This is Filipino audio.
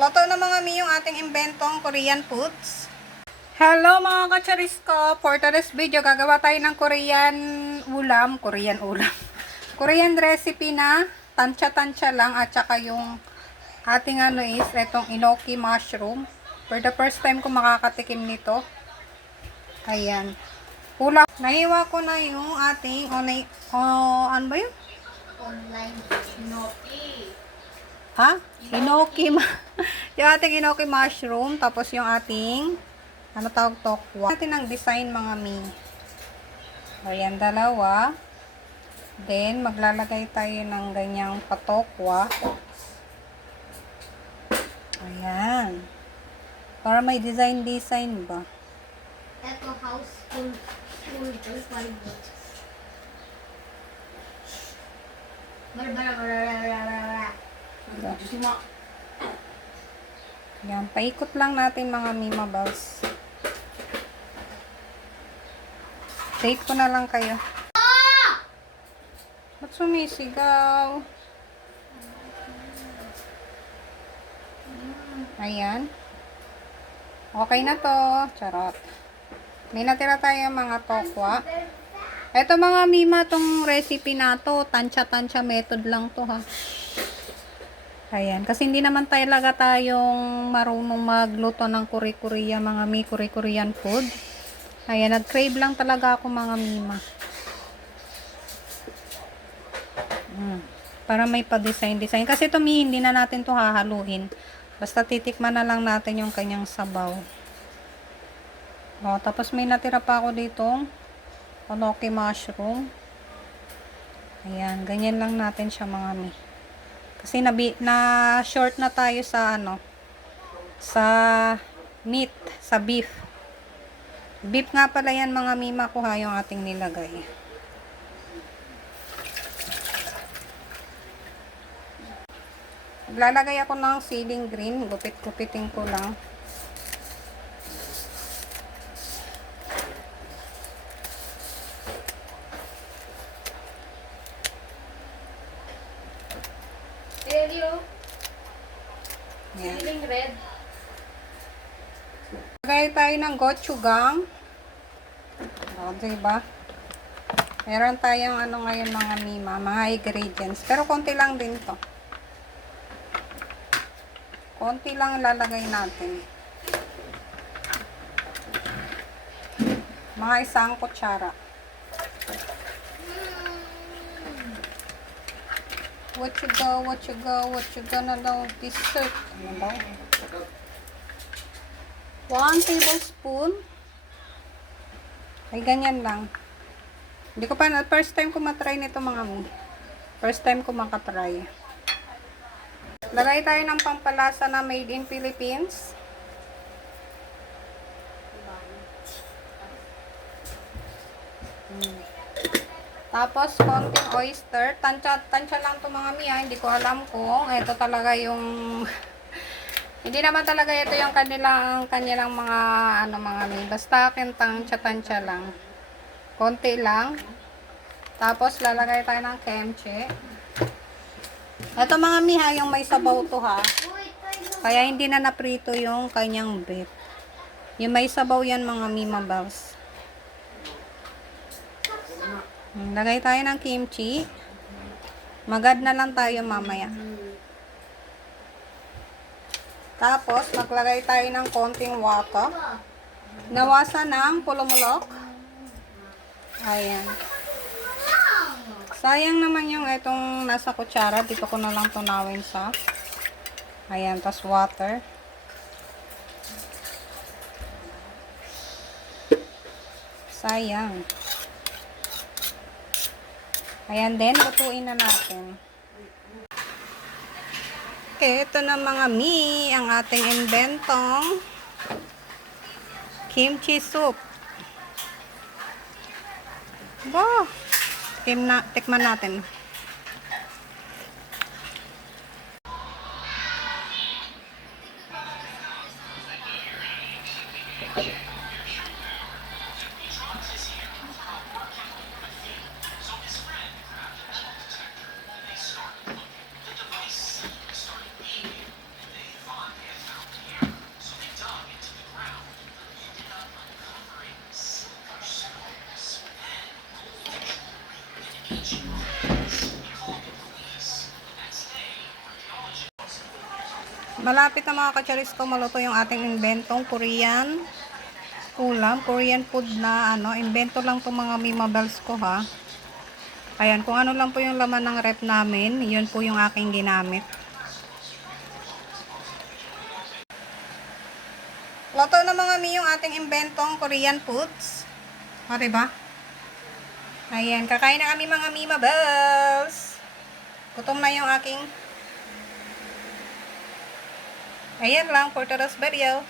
Luto na mga mi yung ating inventong Korean foods. Hello mga kacharis ko! For today's video, gagawa tayo ng Korean ulam. Korean recipe na tansya-tansya lang at saka yung ating itong enoki mushroom. For the first time ko makakatikim nito. Ayan. Nahiwa ko na yung ating ano ba yun? Online enoki. Ha? Enoki. Yung ating enoki mushroom. Tapos yung ating tokwa. Natin ang design mga mi. Ayan, dalawa. Then, maglalagay tayo ng ganyang patokwa. Ayan. Para may design ba? Eto house full fiber. Bara. Ayan, paikot lang natin mga mima balls. Take ko na lang kayo. Ba't sumisigaw? Ayan. Okay na to. Charot. May natira tayo mga tokwa. Ito mga mima, tong recipe na to, tansya-tansya method lang to ha. Ayan, kasi hindi naman talaga tayong marunong magluto ng Korea, mga mi, Korean food. Ayan, nag-crave lang talaga ako mga mima. Para may pa-design. Kasi ito mi, hindi na natin to hahaluin. Basta titikman na lang natin yung kanyang sabaw. Tapos may natira pa ako dito. Enoki mushroom. Ayan, ganyan lang natin siya mga mi. Kasi na short na tayo sa sa meat, sa beef. Beef nga pala yan mga mima ko ha, yung ating nilagay. Maglalagay ako ng ceiling green, gupit-gupitin ko lang. Ceiling red. Lagay tayo ng gochujang. Diba? Meron tayong ngayon mga mima, mga ingredients. Pero konti lang din to. Konti lang lalagay natin. Mga 1 kutsara. What you gonna do? Dessert. Ano daw? 1 tablespoon. Ay, ganyan lang. Hindi ko pa, first time ko matry nito mga mi. First time ko makatry. Lagay tayo ng pampalasa na made in Philippines. Tapos, konting oyster. Tansya lang to mga mi. Hindi ko alam kung ito talaga yung hindi naman talaga ito yung kanilang mga mga mi. Basta akin tansya lang. Konti lang. Tapos, lalagay tayo ng kimchi. Ito mga mi ha, yung may sabaw to ha. Kaya hindi na naprito yung kanyang beef. Yung may sabaw yan mga mi mabaws. Lagay tayo ng kimchi. Magad na lang tayo mamaya. Tapos, maglagay tayo ng konting water. Nawasa ng pulumulok. Ayan. Sayang naman yung itong nasa kutsara. Dito ko na lang tunawin sa. Ayan, tas water. Sayang. Ayan din, lutuin na natin. Okay, ito na mga mi, ang ating inventong kimchi soup. Tikman natin. Malapit na mga kacharis ko maluto yung ating inventong Korean ulam, Korean food na invento lang to mga mimabels ko ha. Ayan, kung ano lang po yung laman ng rep namin, yun po yung aking ginamit. Luto na mga mi yung ating inventong Korean foods. O, diba? Ayan, kakain na kami mga mimabels. Gutom na yung aking. Ayan lang for today's video.